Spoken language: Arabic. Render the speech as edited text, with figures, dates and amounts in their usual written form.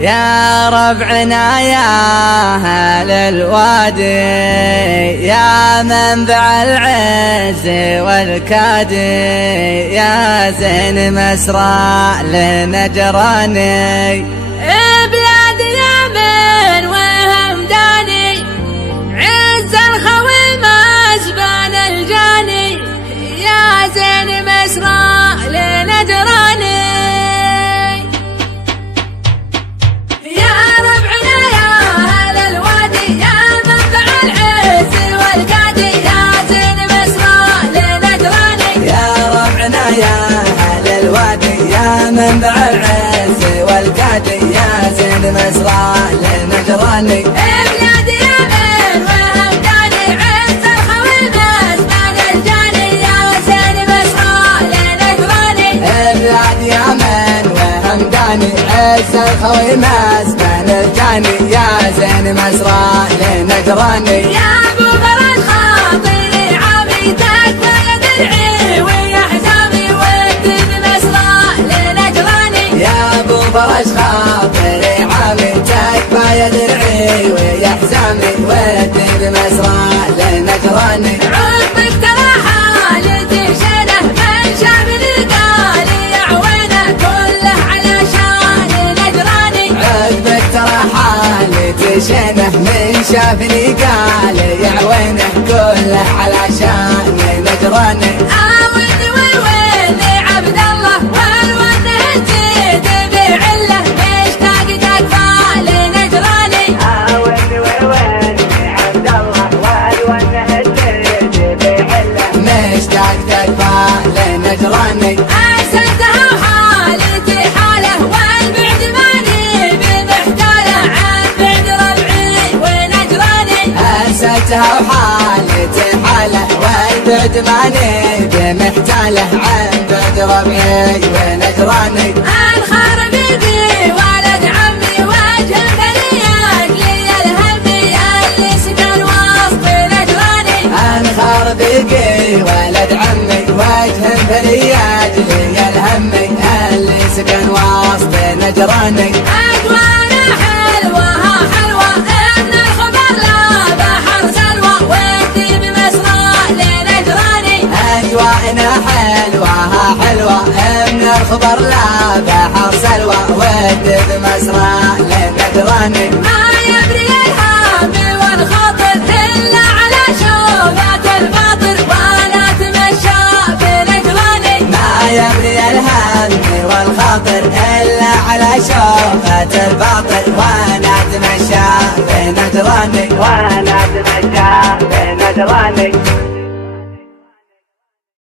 يا ربعنا يا أهل الوادي، يا منبع العز والكادي، يا زين مسرى لنجراني، بلاد يمن وهمداني، عز الخوي مسبان الجاني، يا زين مسرى لنجراني. منبع العز والكادي، يا زين مسرى لنجراني، بلاد يمن وهمداني، عز الخوي مسبان الجاني، يا زين مسرى لنجراني. بلاد يمن وهمداني، عز الخوي مسبان الجاني، يا زين مسرى لنجراني. يا ابو فرج خاطري عامي تكفى درعي ويا حزامي ودي بمسرى لنجراني. يا ابو فرج خاطري عامي تكفى يا درعي ويا حزامي ودي بمسرى لنجراني. عقبك ترى حالتي شنه من شاف لقالي يعوينه كله علشان نجراني. عقبك ترى حالتي شنه من شافني قال يعوينه كله علشان نجراني. ودي وين عبد الله والون جيت بعله مشتاق تكفى لنجراني. ودي وين عبد الله والون جيت بعله مشتاق تكفى لنجراني. أحسنتها وحالتي حاله والبعد ماني بمحتاله عن بعد ربعي ونجراني. أحسنتها وحالتي حاله والبعد ماني بمحتاله عن بعد ربعي ونجراني. انخر بيدي ولد عمي وجه البريات لي الهمي اللي سكن وسط نجراني. انخر بقي ولد عمي وجه البريات لي الهمي اللي سكن وسط نجراني. أجوانا حلوة حلوة إن الخبر لا بحر سلوى ودي بمسرى لنجراني. أجواءنا حلوة حلوة إن الخبر لا بحر سلوى ودي بمسرى لنجراني. ما يبري الهم والخاطر إلا على شوفة الفاطر وأنا أتمشى بنجراني. ما يبري الهم والخاطر إلا على شوفة الباطل وأنا أتمشى بنجراني. وأنا أتمشى بنجراني.